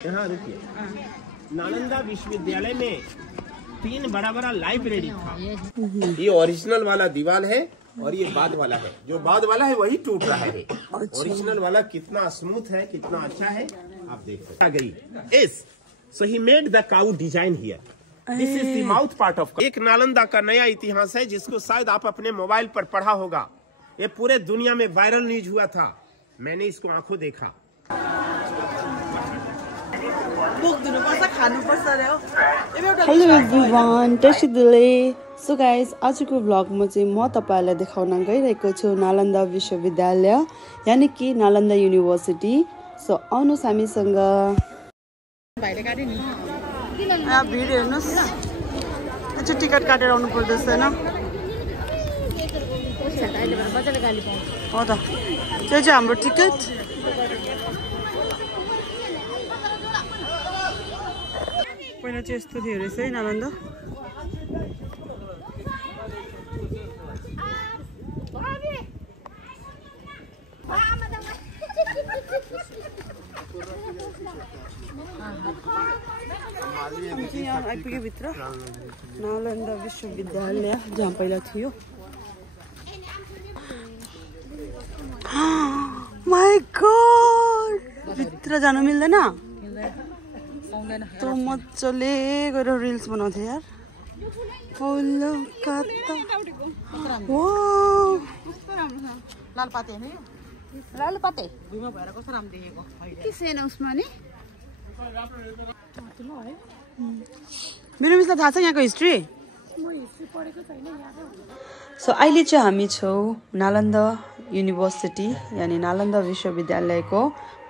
यहाँ रुकिए। नालंदा विश्वविद्यालय में 3 बड़ा लाइब्रेरी था। ये ओरिजिनल वाला दीवार है और ये बाद वाला है। जो बाद वाला है वही टूट रहा है। ओरिजिनल वाला कितना स्मूथ है, कितना अच्छा है, आप देख सकते हैं। आ गई इस सो ही made the cow design here. This is the mouth part of. एक नालंदा का नया इतिहास है जिसको शायद आप अपने मोबाइल पर पढ़ा होगा। ये पूरे दुनिया में वायरल न्यूज हुआ था। मैंने इसको आंखों देखा। हेलो एभ्रिवान, टेस्टी दिले। सो गाइज, आजको भ्लगमा चाहिँ म तपाईहरुलाई देखाउन गइरहेको छु नालन्दा विश्वविद्यालय यानी कि नालन्दा युनिभर्सिटी। सो आउनुस् हामीसँग। भाइले काट्यो नि। यहाँ भिड हेर्नुस्। अच्छा टिकट काटेर आउनु पर्दैछ हैन? हो त। त्यो चाहिँ हाम्रो टिकट। पहिला चाहिँ यस्तो थियो रहेछ है नालन्दा। यहाँ आइपुगे भित्र नालन्दा विश्वविद्यालय जहाँ पहिला थियो। माय गॉड, भित्र जानु मिल्दैन? तो मजाले गएर रिल्स बनाउँथे यार। फुल्लो काता वो लालपाते हैन यो? लालपाते भुइँमा भएर कस्तो राम्रो देखेको के छैन उसमा नि। मेरो मिसलाई थाहा छ यहाँको हिस्ट्री? म हिस्ट्री पढेको छैन याद। सो अहिले चाहिँ हामी छौँ नालन्दा युनिभर्सिटी यानी नालन्दा विश्वविद्यालयको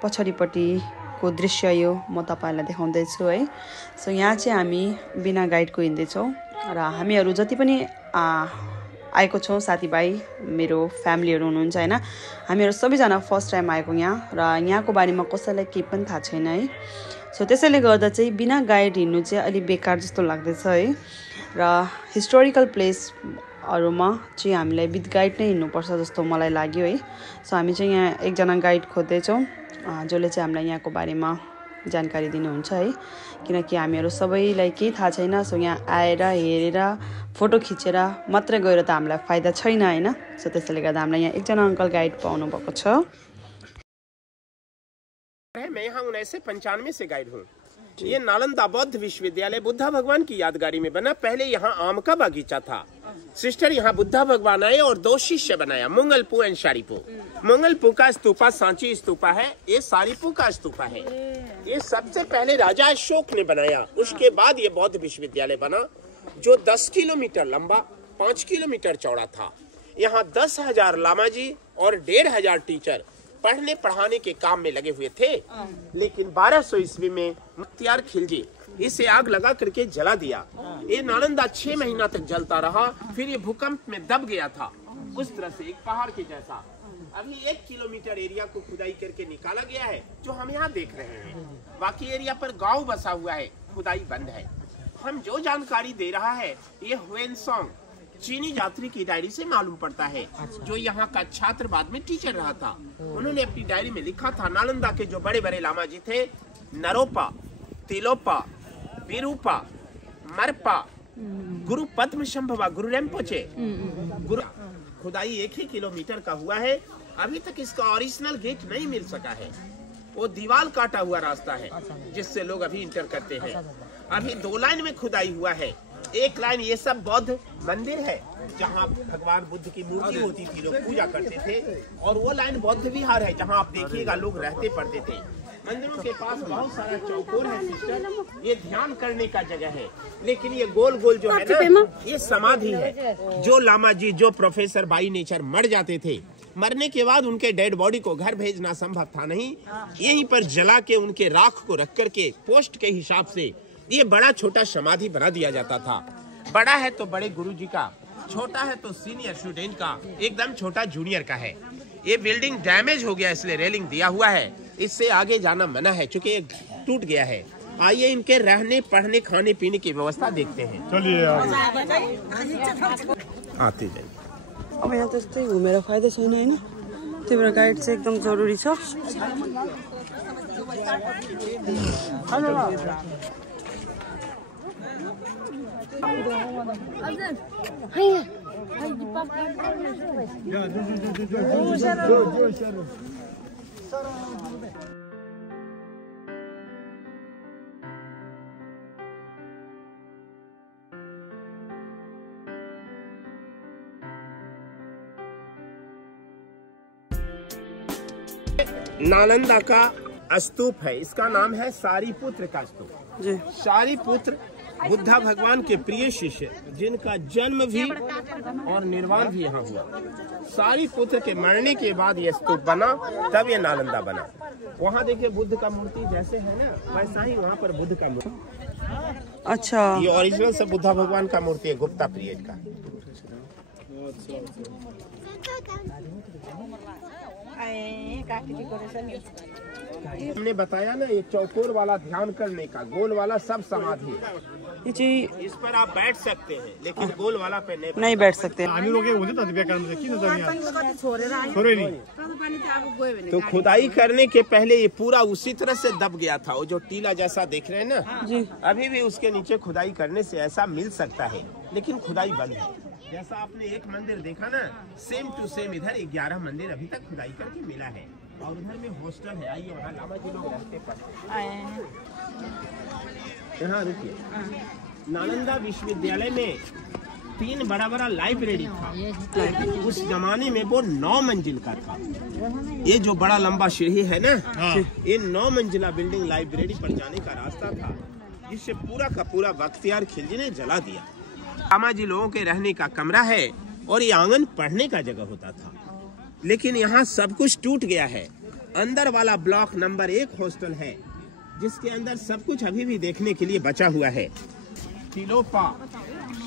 पछाडिपट्टिको दृश्य यो म तपाईहरुलाई देखाउँदैछु है। सो यहाँ चाहिँ हामी बिना गाइडको हिँड्दैछौँ र हामीहरू जति पनि आएको छौँ, साथीभाइ मेरो फ्यामिलीहरू हुनुहुन्छ हैन, हामीहरू सबैजना फर्स्ट टाइम आएको यहाँ र यहाँको बारेमा कसैलाई केही पनि थाहा छैन है। सो त्यसैले गर्दा चाहिँ बिना गाइड हिँड्नु चाहिँ अलि बेकार जस्तो लाग्दैछ है। र हिस्टोरिकल प्लेसहरुमा चाहिँ हामीलाई विथ गाइड नै हिँड्नुपर्छ जस्तो मलाई लाग्यो है। सो हामी चाहिँ यहाँ एकजना गाइड खोज्दैछौँ जसले चाहिँ हामीलाई यहाँको बारेमा जानकारी दिनुहुन्छ है, किनकि हामीहरू सबैलाई केही थाहा छैन। सो यहाँ आएर हेरेर फोटो खिचेर मात्रै गएर त हामीलाई फाइदा छैन हैन। सो त्यसैले गर्दा हामीलाई यहाँ एकजना अंकल गाइड पाउनु भएको छ। मैं यहाँ 1995 से गाइड हूँ। ये नालंदा बौद्ध विश्वविद्यालय बुद्धा भगवान की यादगारी में बना। पहले यहाँ आम का बागीचा था। सिस्टर यहाँ बुद्धा भगवान आए और 2 शिष्य बनाया, मंगलपू एंड शारीपू। मंगलपू का स्तूपा सांची स्तूपा है, ये शारीपू का स्तूपा है। ये सबसे पहले राजा अशोक ने बनाया। उसके बाद ये बौद्ध विश्वविद्यालय बना जो 10 किलोमीटर लंबा 5 किलोमीटर चौड़ा था। यहाँ 10,000 लामा जी और 1,500 टीचर पढ़ने पढ़ाने के काम में लगे हुए थे। लेकिन 1200 ईस्वी में मुख्तियार खिलजी इसे आग लगा करके जला दिया। ये नालंदा 6 महीना तक जलता रहा, फिर ये भूकंप में दब गया था उस तरह से एक पहाड़ के जैसा। अभी 1 किलोमीटर एरिया को खुदाई करके निकाला गया है जो हम यहाँ देख रहे हैं। बाकी एरिया पर गांव बसा हुआ है, खुदाई बंद है। हम जो जानकारी दे रहा है ये हुएनसोंग चीनी यात्री की डायरी से मालूम पड़ता है, जो यहाँ का छात्र बाद में टीचर रहा था। उन्होंने अपनी डायरी में लिखा था नालंदा के जो बड़े लामा जी थे, नरोपा, तिलोपा, विरूपा, मरपा, गुरु पद्मशंभवा, गुरु रिम्पोचे, गुरु। खुदाई 1 ही किलोमीटर का हुआ है। अभी तक इसका ओरिजिनल गेट नहीं मिल सका है। वो दीवार काटा हुआ रास्ता है जिससे लोग अभी इंटर करते हैं। अभी 2 लाइन में खुदाई हुआ है। एक लाइन ये सब बौद्ध मंदिर है जहाँ भगवान बुद्ध की मूर्ति होती थी, लोग पूजा करते थे। और वो लाइन बौद्ध विहार है जहाँ आप देखिएगा लोग रहते पढ़ते थे। मंदिरों के पास बहुत सारा चौकोर है सिस्टर, ये ध्यान करने का जगह है। लेकिन ये गोल गोल जो है ना, ये समाधि है। जो लामा जी, जो प्रोफेसर बाई नेचर मर जाते थे, मरने के बाद उनके डेड बॉडी को घर भेजना संभव था नहीं। यहीं पर जला के उनके राख को रख करके पोस्ट के हिसाब से ये बड़ा छोटा समाधि बना दिया जाता था। बड़ा है तो बड़े गुरुजी का, छोटा है तो सीनियर स्टूडेंट का, एकदम छोटा जूनियर का है। ये बिल्डिंग डैमेज हो गया इसलिए रेलिंग दिया हुआ है। इससे आगे जाना मना है क्योंकि ये टूट गया है। आइए इनके रहने पढ़ने खाने पीने की व्यवस्था देखते हैं। चलिए आते जाइए। अब यहाँ त्यस्तै घुमेर फाइदा छैन हैन। त्यही भएर गाइड चाहिँ एकदम जरुरी छ। नालंदा का स्तूप है, इसका नाम है सारीपुत्र का स्तूप जी। सारीपुत्र बुद्धा भगवान के प्रिय शिष्य, जिनका जन्म भी और निर्वाण भी यहाँ हुआ। सारीपुत्र के मरने के बाद ये स्तूप बना, तब ये नालंदा बना। वहाँ देखिए बुद्ध का मूर्ति जैसे है ना, वैसा ही वहाँ पर बुद्ध का मूर्ति। अच्छा, ये ओरिजिनल सब बुद्धा भगवान का मूर्ति है, गुप्ता पीरियड का। हमने बताया ना, ये चौकोर वाला ध्यान करने का, गोल वाला सब समाधि है जी। इस पर आप बैठ सकते हैं, लेकिन गोल वाला पे नहीं बैठ सकते। तो खुदाई करने के पहले ये पूरा उसी तरह से दब गया था। वो जो टीला जैसा देख रहे हैं ना जी, अभी भी उसके नीचे खुदाई करने से ऐसा मिल सकता है, लेकिन खुदाई बंद है। जैसा आपने एक मंदिर देखा ना, सेम टू सेम इधर 11 मंदिर अभी तक खुदाई करके मिला है। और उधर में हॉस्टल है, आइए वहाँ लामा जी लोग रहते पढ़ते। यहाँ रुकिए, नालंदा विश्वविद्यालय में 3 बड़ा लाइब्रेरी था। उस जमाने में वो 9 मंजिल का था। ये जो बड़ा लंबा सीढ़ी है ना, ये 9 मंजिला बिल्डिंग लाइब्रेरी पर जाने का रास्ता था, जिससे पूरा का पूरा बख्तियार खिलजी ने जला दिया। लामा जी लोगों के रहने का कमरा है और ये आंगन पढ़ने का जगह होता था, लेकिन यहाँ सब कुछ टूट गया है। अंदर वाला ब्लॉक नंबर 1 हॉस्टल है, जिसके अंदर सब कुछ अभी भी देखने के लिए बचा हुआ है। तिलोपा,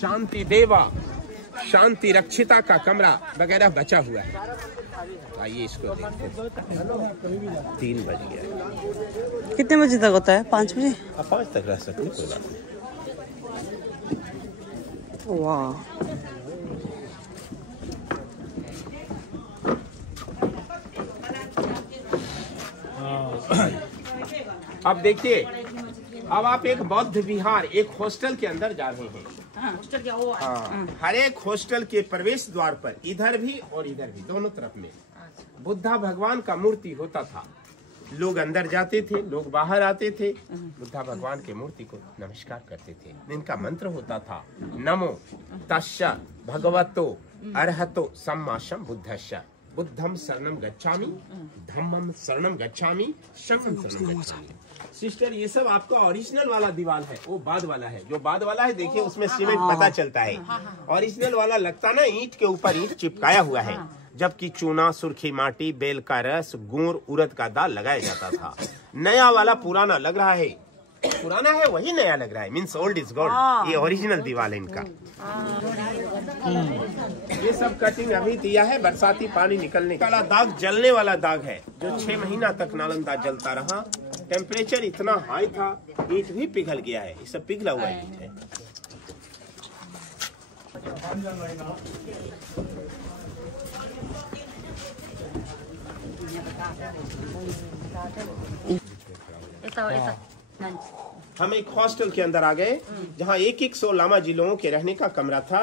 शांति देवा, शांति रक्षिता का कमरा वगैरह बचा हुआ है। आइए इसको देखते हैं। 3 बज गया। कितने बजे तक होता है? 5 बजे? 5 तक रह सकते, कोई बात नहीं। वाह, अब देखिए, अब आप एक बौद्ध विहार, एक हॉस्टल के अंदर जा रहे हैं। हर एक हॉस्टल के प्रवेश द्वार पर इधर भी और इधर भी, दोनों तरफ में बुद्धा भगवान का मूर्ति होता था। लोग अंदर जाते थे, लोग बाहर आते थे, बुद्धा भगवान के मूर्ति को नमस्कार करते थे। इनका मंत्र होता था, नमो तस्स भगवतो अरहतो सम्मा बुद्धस्स, बुद्धम शरणम गच्छामि, धम्मम शरणम गच्छामि, संघम शरणम गच्छामि। सिस्टर, ये सब आपका ओरिजिनल वाला दीवार है, वो बाद वाला है। जो बाद वाला है देखिए, उसमें सीमेंट पता चलता है। ओरिजिनल वाला लगता ना ईंट के ऊपर ईंट चिपकाया हुआ है, जबकि चूना, सुर्खी माटी, बेल का रस, गुड़, उड़द का दाल लगाया जाता था। नया वाला पुराना लग रहा है, पुराना है वही नया लग रहा है, मीन्स ओल्ड इज गोल्ड। ये ओरिजिनल दीवार है इनका। ये सब कटिंग अभी दिया है, बरसाती पानी निकलने वाला दाग, जलने वाला दाग है, जो 6 महीना तक नालंदा जलता रहा। टेम्परेचर इतना हाई था, ईंट भी पिघल गया है। ये सब पिघला हुआ ईंट है। हम एक हॉस्टल के अंदर आ गए, जहाँ 100 लामा जी लोगों के रहने का कमरा था,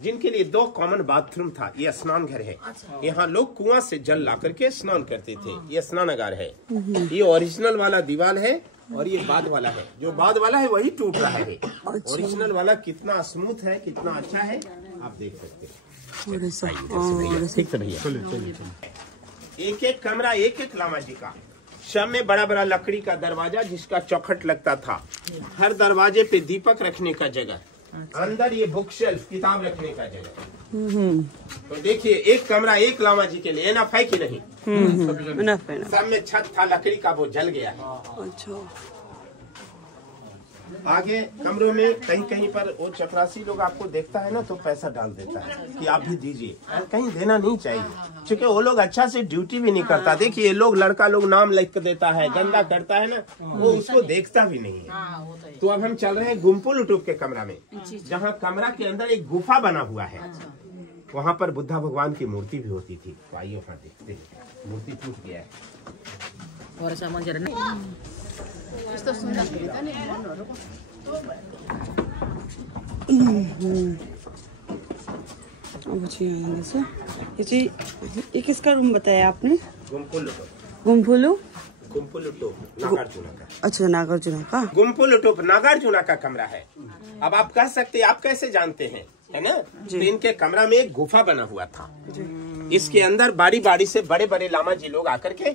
जिनके लिए 2 कॉमन बाथरूम था। ये स्नान घर है, यहाँ लोग कुआं से जल ला करके स्नान करते थे। ये स्नानागार है। ये ओरिजिनल वाला दीवार है और ये बाद वाला है। जो बाद वाला है वही टूट रहा है। ओरिजिनल वाला कितना स्मूथ है, कितना अच्छा है, आप देख सकते हैं। ठीक है भैया, एक कमरा, एक लामा जी का। सब में बड़ा लकड़ी का दरवाजा, जिसका चौखट लगता था। हर दरवाजे पे दीपक रखने का जगह, अंदर ये बुक शेल्फ, किताब रखने का जगह। तो देखिए, एक कमरा एक लामा जी के लिए एनफ है कि नहीं? सब में छत था लकड़ी का, वो जल गया है। अच्छा, आगे कमरों में कहीं कहीं पर वो चपरासी लोग आपको देखता है ना, तो पैसा डाल देता है कि आप भी दीजिए। कहीं देना नहीं चाहिए, क्योंकि वो लोग अच्छा से ड्यूटी भी नहीं करता। देखिए, लोग, लड़का लोग नाम लिख देता है, गंदा करता है ना, वो उसको देखता भी नहीं है। तो अब हम चल रहे हैं गुम्पू लुटूप के कमरा में, जहाँ कमरा के अंदर एक गुफा बना हुआ है। वहाँ पर बुद्धा भगवान की मूर्ति भी होती थी। तो आइए वहाँ देखते हैं। मूर्ति टूट गया है। यस्तो सुन्दर देख्छ नि मनहरु। अब चाहिँ यहाँ आउँदैछ। यो चाहिँ ये किसका रूम बताया आपने? गुम्फुलु नागार्जुना का। अच्छा, नागार्जुना का। गुम्फुलु नागार्जुना का कमरा है। अब आप कह सकते हैं आप कैसे जानते हैं, है ना? तो इनके कमरा में एक गुफा बना हुआ था। इसके अंदर बारी बारी से बड़े बड़े लामा जी लोग आकर के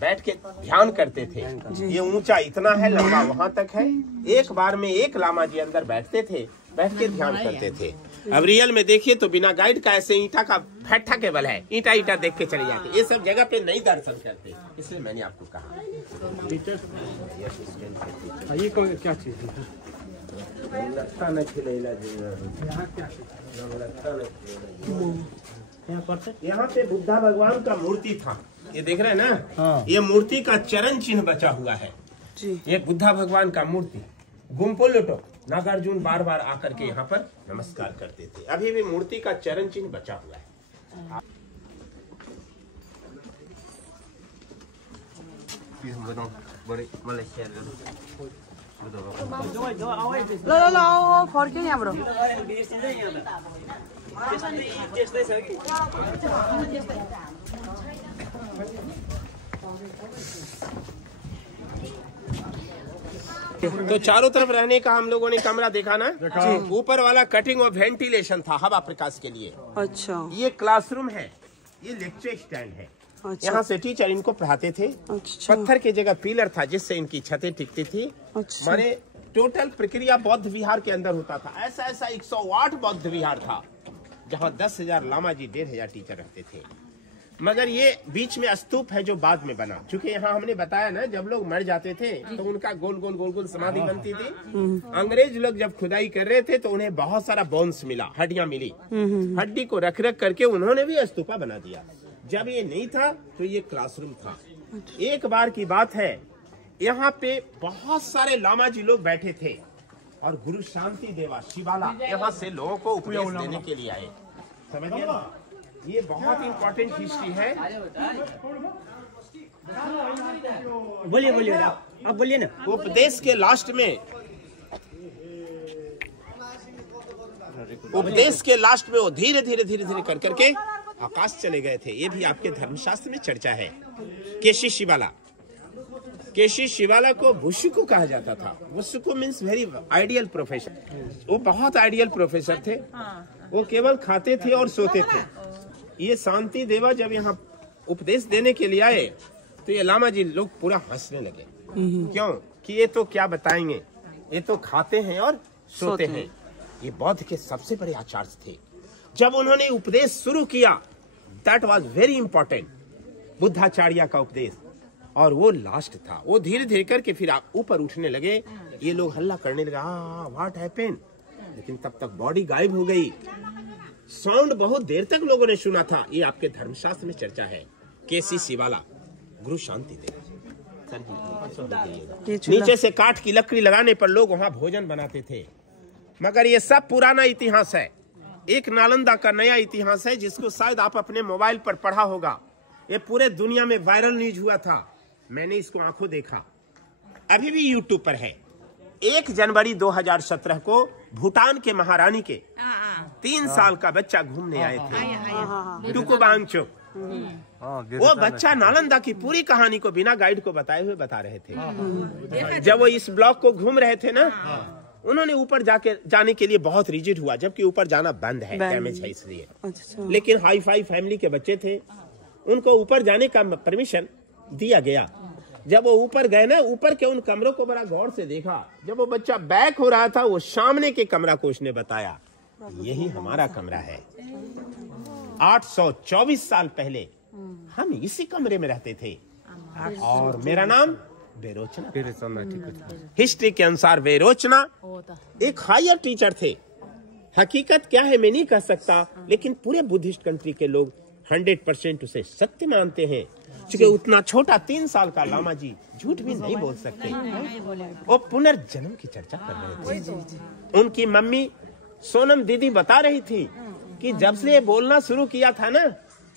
बैठ के ध्यान करते थे। ये ऊंचा इतना है, लंबा वहाँ तक है। एक बार में एक लामा जी अंदर बैठते थे, बैठ के ध्यान करते थे। अब रियल में देखिए तो बिना गाइड का ऐसे ईंटा का फैठा केबल है, ईंटा ईंटा देख के चले जाते। ये सब जगह पे नहीं दर्शन करते, इसलिए मैंने आपको कहा। ये क्या चीज है? यहाँ पे बुद्धा भगवान का मूर्ति था, ये देख रहे हैं ना? हाँ। ये मूर्ति का चरण चिन्ह बचा हुआ है जी। ये बुद्धा भगवान का मूर्ति। गुम्फुलु नागार्जुन बार बार आकर के यहाँ पर नमस्कार करते थे। अभी भी मूर्ति का चरण चिन्ह बचा हुआ है। ल फर्क्यो यहाँबाट। तो चारों तरफ रहने का हम लोगों ने कमरा देखा ना। ऊपर वाला कटिंग और वेंटिलेशन था हवा प्रकाश के लिए। अच्छा, ये क्लासरूम है, ये लेक्चर स्टैंड है। अच्छा। यहाँ से टीचर इनको पढ़ाते थे। अच्छा। पत्थर की जगह पिलर था जिससे इनकी छतें टिकती थी। अच्छा। माने टोटल प्रक्रिया बौद्ध विहार के अंदर होता था। ऐसा 108 बौद्ध विहार था जहाँ 10,000 लामा जी 1,500 टीचर रहते थे। मगर ये बीच में स्तूप है जो बाद में बना। चूंकि यहाँ हमने बताया ना, जब लोग मर जाते थे तो उनका गोल गोल समाधि बनती थी। अंग्रेज लोग जब खुदाई कर रहे थे तो उन्हें बहुत सारा बोन्स मिला, हड्डियां मिली। हड्डी को रख करके उन्होंने भी स्तूपा बना दिया। जब ये नहीं था तो ये क्लासरूम था। एक बार की बात है, यहाँ पे बहुत सारे लामा जी लोग बैठे थे और गुरु शांति देवा शिवाला यहाँ से लोगों को उपदेश देने के लिए आए। समझिए, ये बहुत इम्पोर्टेंट हिस्ट्री है। बोलिए आप बोलिए ना। उपदेश के लास्ट में वो धीरे धीरे कर करके आकाश चले गए थे। ये भी आपके धर्मशास्त्र में चर्चा है। केशी शिवाला को वुशुकु कहा जाता था। वुशुकु मीन्स वेरी आइडियल प्रोफेसर। वो बहुत आइडियल प्रोफेसर थे। वो केवल खाते थे और सोते थे। ये शांति देवा जब यहाँ उपदेश देने के लिए आए तो ये लामा जी लोग पूरा हंसने लगे। क्यों? कि ये तो क्या बताएंगे, ये तो खाते हैं और सोते हैं। ये बौद्ध के सबसे बड़े आचार्य थे। जब उन्होंने उपदेश शुरू किया, दैट वाज वेरी इंपॉर्टेंट, बुद्धाचार्य का उपदेश, और वो लास्ट था। वो धीरे धीरे करके फिर ऊपर उठने लगे। ये लोग हल्ला करने लगा, व्हाट हैपेंड, लेकिन तब तक बॉडी गायब हो गई। साउंड बहुत देर तक लोगों ने सुना था। ये आपके धर्मशास्त्र में चर्चा है। केसी शिवाला, गुरु शांति देव। नीचे से काठ की लकड़ी लगाने पर लोग वहाँ भोजन बनाते थे। मगर ये सब पुराना इतिहास है। एक नालंदा का नया इतिहास है जिसको शायद आप अपने मोबाइल पर पढ़ा होगा। ये पूरे दुनिया में वायरल न्यूज हुआ था। मैंने इसको आंखों देखा, अभी भी यूट्यूब पर है। 1 जनवरी 2017 को भूटान के महारानी के 3 साल का बच्चा घूमने आए थे टुकुबांगचो। वो बच्चा नालंदा की पूरी कहानी को बिना गाइड को बताए हुए बता रहे थे। जब वो इस ब्लॉक को घूम रहे थे ना, उन्होंने ऊपर जाने के लिए बहुत रिजिड हुआ, जबकि ऊपर जाना बंद है, डैमेज है इसलिए। लेकिन हाई फाई फैमिली के बच्चे थे, उनको ऊपर जाने का परमिशन दिया गया। जब वो ऊपर गए ना, ऊपर के उन कमरों को बड़ा गौर से देखा। जब वो बच्चा बैक हो रहा था, वो सामने के कमरा को उसने बताया, यही हमारा कमरा है। 824 साल पहले हम इसी कमरे में रहते थे और मेरा नाम वेरोचना। हिस्ट्री के अनुसार वेरोचना एक हायर टीचर थे। हकीकत क्या है मैं नहीं कह सकता, लेकिन पूरे बुद्धिस्ट कंट्री के लोग 100% उसे सत्य मानते हैं। क्योंकि उतना छोटा 3 साल का लामा जी झूठ भी नहीं बोल सकते। वो पुनर्जन्म की चर्चा कर रहे थे। उनकी मम्मी सोनम दीदी बता रही थी कि जब से ये बोलना शुरू किया था ना,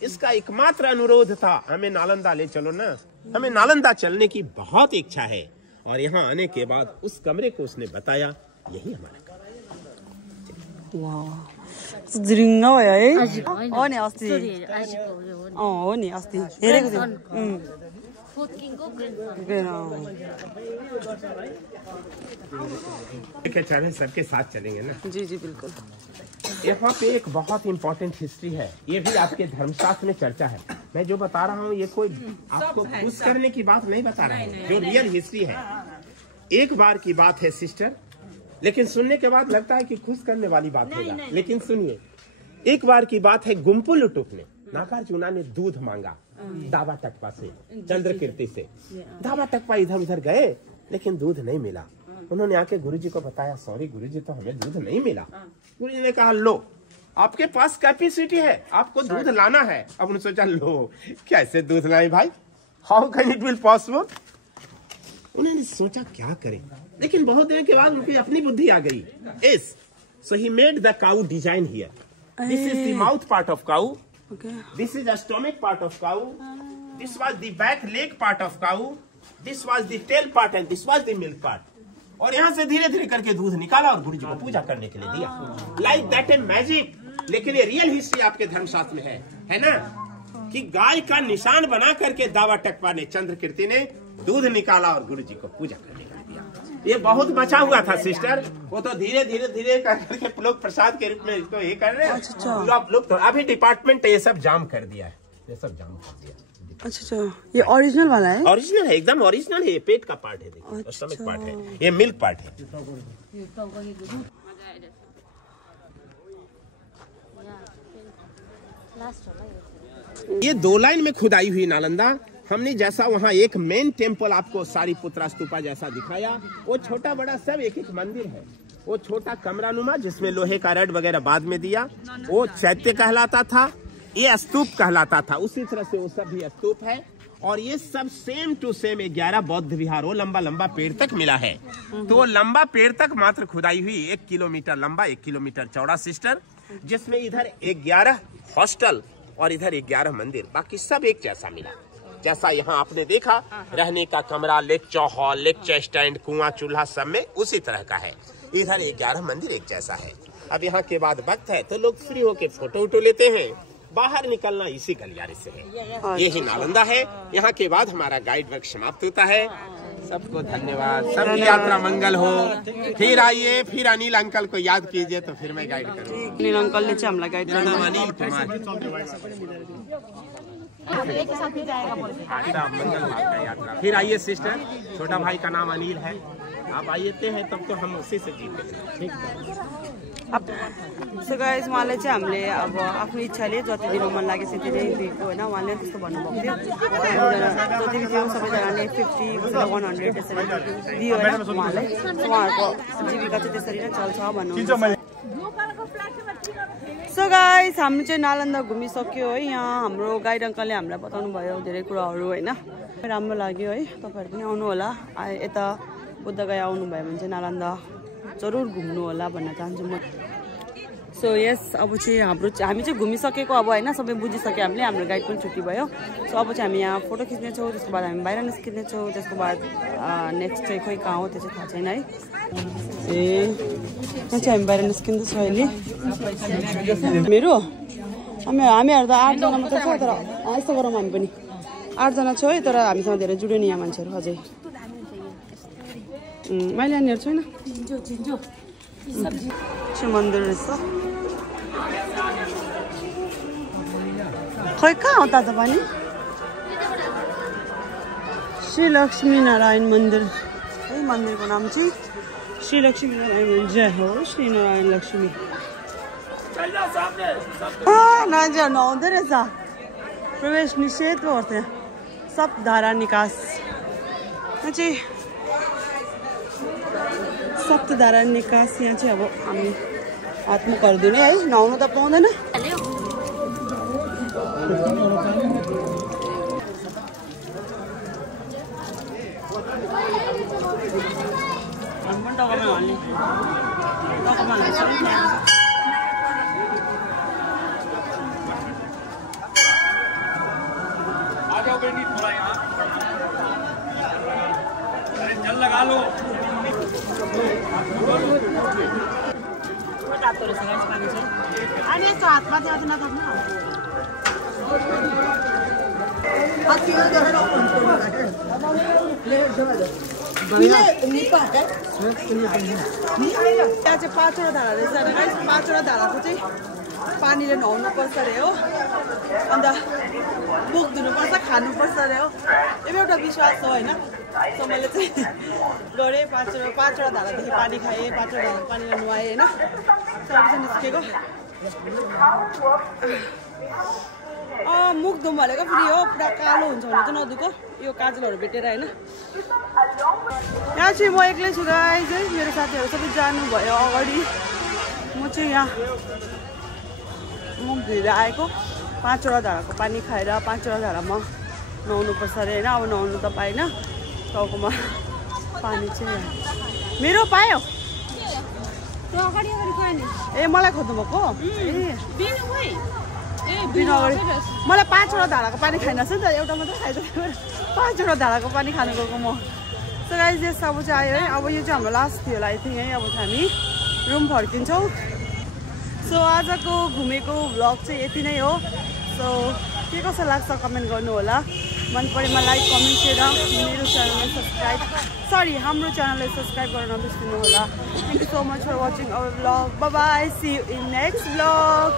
इसका एकमात्र अनुरोध था, हमें नालंदा ले चलो ना, हमें नालंदा चलने की बहुत इच्छा है। और यहाँ आने के बाद उस कमरे को उसने बताया, यही हमारा कमरा। वाह जिरिङ भयो है। हो नि अस्ति हो नि अस्ति हेरेको थिएँ। चले सबके साथ चलेंगे ना। जी जी बिल्कुल। यहाँ पे एक बहुत इम्पोर्टेंट हिस्ट्री है, ये भी आपके धर्मशास्त्र में चर्चा है। मैं जो बता रहा हूँ ये कोई आपको खुश करने की बात नहीं बता रहा हूँ, जो रियल हिस्ट्री है। एक बार की बात है सिस्टर, लेकिन सुनने के बाद लगता है कि खुश करने वाली बात होगा, लेकिन सुनिए। एक बार की बात है, गुम्पुलुटुक ने नागार्जुना ने दूध मांगा दावा टकपा से, चंद्रकीर्ति से। दावा टकपा इधर उधर गए लेकिन दूध नहीं मिला। उन्होंने आके गुरुजी को बताया, सॉरी गुरुजी तो हमें दूध नहीं मिला। गुरुजी ने कहा लो आपके पास कैपेसिटी है, आपको दूध लाना है। अब उन्होंने सोचा लो कैसे दूध लाए भाई, how can it will possible. उन्होंने सोचा क्या करें, लेकिन बहुत देर के बाद उनकी अपनी बुद्धि आ गई। यस, सो ही made the cow design here. This is the mouth part of cow, this is the stomach part of cow, this was the back leg part of cow, this was the tail part and this was the milk part. और यहाँ से धीरे धीरे करके दूध निकाला और गुरुजी को पूजा करने के लिए दिया। Like that a magic. लेकिन ये रियल हिस्ट्री आपके धर्मशास्त्र में है ना, कि गाय का निशान बना करके दावा टकपा ने, चंद्रकीर्ति ने दूध निकाला और गुरुजी को पूजा करने के लिए दिया। ये बहुत बचा हुआ था सिस्टर, वो तो धीरे धीरे धीरे करके लोग प्रसाद के रूप में इसको ये कर रहे हैं। आप लोग तो अभी डिपार्टमेंट ये सब जाम कर दिया है, ये सब जाम कर दिया। अच्छा, ये ओरिजिनल वाला है? ओरिजिनल है, एकदम ओरिजिनल है। ये पेट का पार्ट है, देखिए स्टमक पार्ट है, ये मिल्क पार्ट है। ये 2 लाइन में खुदाई हुई नालंदा। हमने जैसा वहाँ एक मेन टेम्पल आपको सारीपुत्रा स्तूपा जैसा दिखाया, वो छोटा बड़ा सब एक एक मंदिर है। वो छोटा कमरानुमा जिसमें लोहे का रड वगैरह बाद में दिया, वो चैत्य कहलाता था, ये स्तूप कहलाता था। उसी तरह से वो सब भी स्तूप है। और ये सब सेम टू सेम 11 बौद्ध विहार, वो लंबा लंबा पेड़ तक मिला है। तो वो लंबा पेड़ तक मात्र खुदाई हुई, 1 किलोमीटर लंबा 1 किलोमीटर चौड़ा सिस्टर, जिसमें इधर 11 हॉस्टल और इधर 11 मंदिर, बाकी सब एक जैसा मिला। जैसा यहाँ आपने देखा, रहने का कमरा, लेक्चर हॉल, लेक्चर स्टैंड, कुआं चूल्हा सब में उसी तरह का है। इधर 11 मंदिर एक जैसा है। अब यहाँ के बाद वक्त है तो लोग फ्री होके फोटो वोटो लेते हैं। बाहर निकलना इसी गलियारे से है। यही नालंदा है। यहाँ के बाद हमारा गाइड वर्क समाप्त होता है। सबको धन्यवाद, सबकी यात्रा मंगल हो। फिर आइए, फिर अनिल अंकल को याद कीजिए तो फिर मैं गाइड करूँगा। अनिल अंकल ने हमला गाइड करना। अनिल कुमार मंगल का यात्रा। फिर आइए सिस्टर, छोटा भाई का नाम अनिल है। आप आइए हैं तब तो हम उसी से जीते। अब सो गाइस उहाँले चाहिँ हामीले अब आफ्नो इच्छाले जति दिन मन लाग्यो त्यति नै दिएको होइन। उहाँले त्यस्तो भन्नुभएको थियो, जति थियो सबैजनाले 50 100 त्यसरी दियो होइन उहाँलाई। उहाँहरूको जीविका चाहिँ त्यसरी नै चल्छ भन्नुहुन्छ। सो गाइस हामी चाहिँ नालन्दा घुमिसक्यो है। यहाँ हाम्रो गाइड अङ्कलले हामीलाई बताउनु भयो धेरै कुराहरू होइन। राम्रो लाग्यो है। तपाईँहरू पनि आउनु होला, यता बुद्धगया आउनुभयो भने चाहिँ नालन्दा जरुर घुम्नु होला भन्न चाहन्छु म। सो यस, अब चाहिँ हामी चाहिँ घुमिसकेको अब होइन, सबै बुझिसक्यो हामीले। हाम्रो गाइड पनि छुट्टी भयो। सो अब चाहिँ हामी यहाँ फोटो खिच्नेछौँ, त्यसको बाद हामी बाहिर निस्किनेछौँ। त्यसको बाद नेक्स्ट चाहिँ खोइ कहाँ हो त्यो चाहिँ थाहा छैन है। यहाँ चाहिँ हामी बाहिर निस्किँदैछौँ अहिले। मेरो हामीहरू त 8 जना मात्रै छ, तर यस्तो गरौँ हामी पनि 8 जना छौँ है, तर हामीसँग धेरै जुड्यो नि यहाँ मान्छेहरू अझै। मैले यहाँनिर छैन मन्दिर रहेछ। खै कहाँ हो ताजा पानी? श्री लक्ष्मी नारायण मन्दिर है। मन्दिरको नाम चाहिँ श्री लक्ष्मी नारायण जय हो श्री नारायण लक्ष्मी। नजिक नहुँदो रहेछ, प्रवेश निषेध गर्छ यहाँ। सब धारा निकास चाहिँ सप्तधारा निकास। यहाँ चाहिँ अब हामी हात मुख धुने है, नुहाउनु त पाउँदैन। आ जाओ बेटी थोड़ा यहाँ। अनि यस्तो हातमा त्यो नथप्नु त्यहाँ चाहिँ 5वटा धारा रहेछ होइन गाइस 5वटा धाराको चाहिँ पानीले नुहाउनु पर्छ अरे हो अन्त मुख धुनुपर्छ खानुपर्छ अरे हो यो एउटा विश्वास हो होइन सो मैले चाहिँ गरेँ 5वटा धारादेखि पानी खाएँ 5वटा धारा पानीले नुहाएँ होइन सबैसँग निस्केको मुख धुम भनेको फेरि हो पुरा कालो हुन्छ भने चाहिँ नदुको यो काजलहरू भेटेर होइन यहाँ चाहिँ म एक्लै छु गाइस है मेरो साथीहरू सबै जानुभयो अगाडि म चाहिँ यहाँ मुख धुएर आएको 5वटा धाराको पानी खाएर 5वटा धारामा नुहाउनुपर्छ अरे होइन अब नुहाउनु त पाएन टाउकोमा पानी चाहिँ मेरो पायो ए मलाई खोज्नु भएको दिनु अगाडि मलाई 5वटा धाराको पानी खाइनस् नि त एउटा मात्रै खाइदिएको 5वटा धाराको पानी खानु गएको म सो गाइस यस अब चाहिँ आयो है अब यो चाहिँ हाम्रो लास्ट थियो आई थिङ्क है अब चाहिँ हामी रुम फर्किन्छौँ सो आजको घुमेको भ्लग चाहिँ यति नै हो सो के कसो लाग्छ कमेन्ट गर्नु होला मन परेमा लाइक कमेन्ट सेयर मेरो च्यानललाई सब्सक्राइब हाम्रो च्यानललाई सब्सक्राइब गर्न नबिर्सिनु होला thank you so much for watching our vlog bye bye see you in next vlog